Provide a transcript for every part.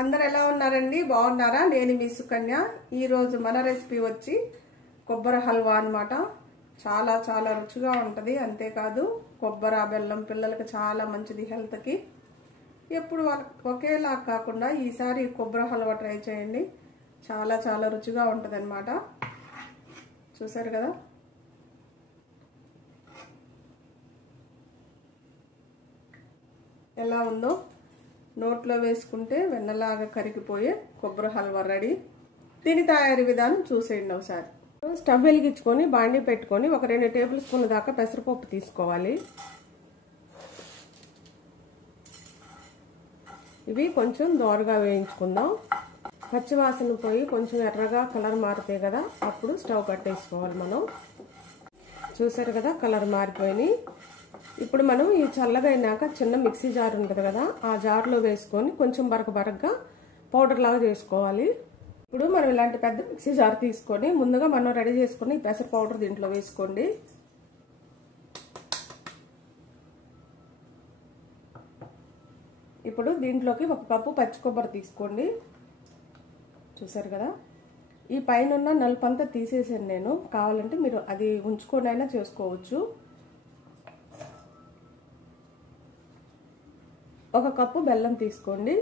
అందరూ ఎలా ఉన్నారండి? బాగున్నారా? నేను మీ సుకన్య. ఈ రోజు మన రెసిపీ వచ్చి కొబ్బరి హల్వా అన్నమాట. చాలా చాలా రుచిగా ఉంటది. అంతేకాదు కొబ్బరి బెల్లం పిల్లలకు చాలా మంచిది హెల్త్ కి. ఎప్పుడు ఒకేలా కాకుండా ఈసారి కొబ్బరి హల్వా ట్రై చేయండి. చాలా చాలా రుచిగా ఉంటదన్నమాట. చూసారు కదా? ఎలా ఉందో నోట్లో వేసుకుంటే వెన్నలాగా కరిగిపోయే కొబ్బరి హల్వా రెడీ. దీని తయారీ విధానం చూసేయండి ఒకసారి. స్టవ్ వెలిగించుకొని బాండీ పెట్టుకొని ఒక 2 టేబుల్ స్పూన్ల దాకా పెసరపప్పు తీసుకోవాలి. ఇవి కొంచెం దోరగా వేయించుకుందాం. పచ్చివాసన పోయి కొంచెం ఎర్రగా కలర్ మారితే కదా అప్పుడు స్టవ్ కట్టేసుకోవాలి మనం. చూసారు కదా కలర్ మారిపోయి. ఇప్పుడు మనం ఈ చల్లగా అయినాక చిన్న మిక్సీ జార్ ఉంటుంది కదా, ఆ జార్లో వేసుకొని కొంచెం బరకగా పౌడర్ లాగా చేసుకోవాలి. ఇప్పుడు మనం ఇలాంటి పెద్ద మిక్సీ జార్ తీసుకొని ముందుగా మనం రెడీ చేసుకుని పెసర పౌడర్ దీంట్లో వేసుకోండి. ఇప్పుడు దీంట్లోకి 1 కప్పు పచ్చి కొబ్బరి తీసుకోండి. చూసారు కదా, ఈ పైన ఉన్న నలుపంతా తీసేసాను నేను. కావాలంటే మీరు అది ఉంచుకొని అయినా చేసుకోవచ్చు. 1 కప్పు బెల్లం తీసుకోండి.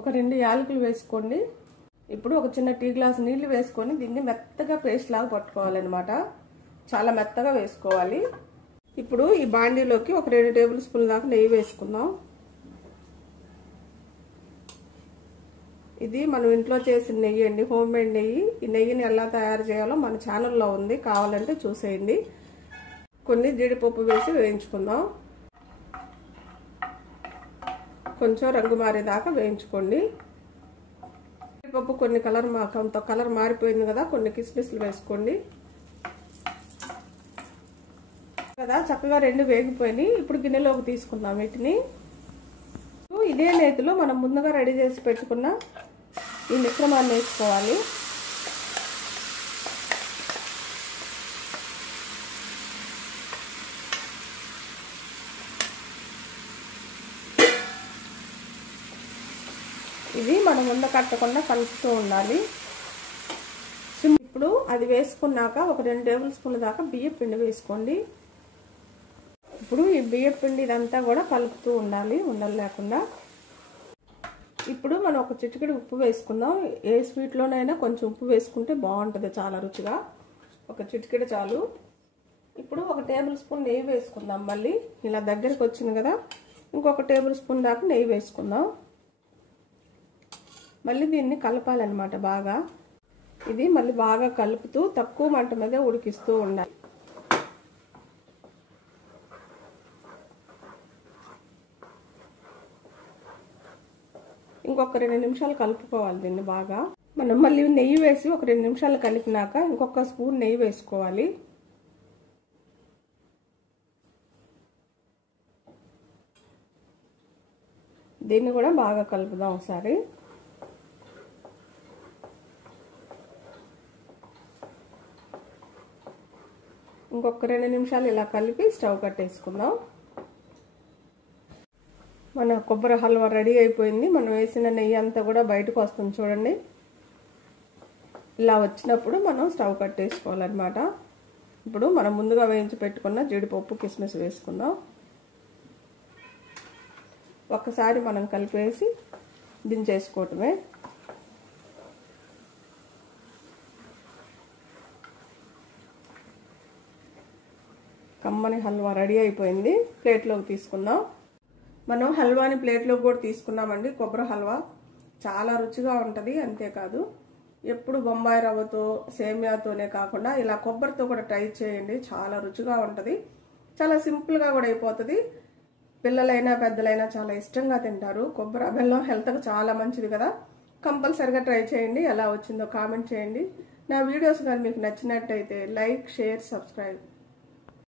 ఒక 2 యాలకులు వేసుకోండి. ఇప్పుడు ఒక చిన్న టీ గ్లాస్ నీళ్లు వేసుకొని దీన్ని మెత్తగా పేస్ట్ లాగా పట్టుకోవాలన్నమాట. చాలా మెత్తగా వేసుకోవాలి. ఇప్పుడు ఈ బాండీలోకి ఒక 2 టేబుల్ స్పూన్ల దాకా నెయ్యి వేసుకుందాం. ఇది మనం ఇంట్లో చేసిన నెయ్యి అండి, హోమ్ మేడ్ నెయ్యి. ఈ నెయ్యిని ఎలా తయారు చేయాలో మన ఛానల్లో ఉంది, కావాలంటే చూసేయండి. కొన్ని జీడిపప్పు వేసి వేయించుకుందాం. కొంచెం రంగు మారేదాకా వేయించుకోండి. జీడిపప్పు కొన్ని కొంత కలర్ మారిపోయింది కదా, కొన్ని కిస్మిస్లు వేసుకోండి కదా. చక్కగా 2 వేగిపోయినాయి. ఇప్పుడు గిన్నెలోకి తీసుకుందాం వీటిని. ఇదే నేతిలో మనం ముందుగా రెడీ చేసి పెట్టుకున్న ఈ మిశ్రమాన్ని వేసుకోవాలి. ఇది మనం ఉండకట్టకుండా కలుపుతూ ఉండాలి. ఇప్పుడు అది వేసుకున్నాక ఒక 2 టేబుల్ స్పూన్ల దాకా బియ్యం పిండి వేసుకోండి. ఇప్పుడు ఈ బియ్యం పిండి ఇదంతా కూడా కలుపుతూ ఉండాలి, ఉండలు లేకుండా. ఇప్పుడు మనం ఒక చిటికెడు ఉప్పు వేసుకుందాం. ఏ స్వీట్లోనైనా కొంచెం ఉప్పు వేసుకుంటే బాగుంటుంది, చాలా రుచిగా. ఒక చిటికెడు చాలు. ఇప్పుడు ఒక టేబుల్ స్పూన్ నెయ్యి వేసుకుందాం. మళ్ళీ ఇలా దగ్గరికి వచ్చింది కదా, ఇంకొక టేబుల్ స్పూన్ దాకా నెయ్యి వేసుకుందాం. మళ్ళీ దీన్ని కలపాలన్నమాట బాగా. ఇది మళ్ళీ బాగా కలుపుతూ తక్కువ మంట మీద ఉడికిస్తూ ఉండాలి. ఇంకొక 2 నిమిషాలు కలుపుకోవాలి దీన్ని బాగా. మనం మళ్ళీ నెయ్యి వేసి ఒక 2 నిమిషాలు కలిపినాక ఇంకొక స్పూన్ నెయ్యి వేసుకోవాలి. దీన్ని కూడా బాగా కలుపుదాం ఒకసారి. ఇంకొక 2 నిమిషాలు ఇలా కలిపి స్టవ్ కట్టేసుకుందాం. మన కొబ్బరి హల్వా రెడీ అయిపోయింది. మనం వేసిన నెయ్యి అంతా కూడా బయటకు వస్తుంది చూడండి. ఇలా వచ్చినప్పుడు మనం స్టవ్ కట్టేసుకోవాలన్నమాట. ఇప్పుడు మనం ముందుగా వేయించి పెట్టుకున్న జీడిపప్పు కిస్మిస్ వేసుకుందాం. ఒక్కసారి మనం కలిపేసి దించేసుకోవటమే. కమ్మని హల్వా రెడీ అయిపోయింది. ప్లేట్లోకి తీసుకుందాం. మనం హల్వాని ప్లేట్లోకి కూడా తీసుకున్నామండి. కొబ్బరి హల్వా చాలా రుచిగా ఉంటుంది. అంతేకాదు ఎప్పుడు బొంబాయి రవ్వతో సేమియాతోనే కాకుండా ఇలా కొబ్బరితో కూడా ట్రై చేయండి. చాలా రుచిగా ఉంటుంది. చాలా సింపుల్గా కూడా అయిపోతుంది. పిల్లలైనా పెద్దలైనా చాలా ఇష్టంగా తింటారు. కొబ్బరి బెల్లం హెల్త్కి చాలా మంచిది కదా. కంపల్సరిగా ట్రై చేయండి. ఎలా వచ్చిందో కామెంట్ చేయండి. నా వీడియోస్ కానీ మీకు నచ్చినట్టయితే లైక్, షేర్, సబ్స్క్రైబ్.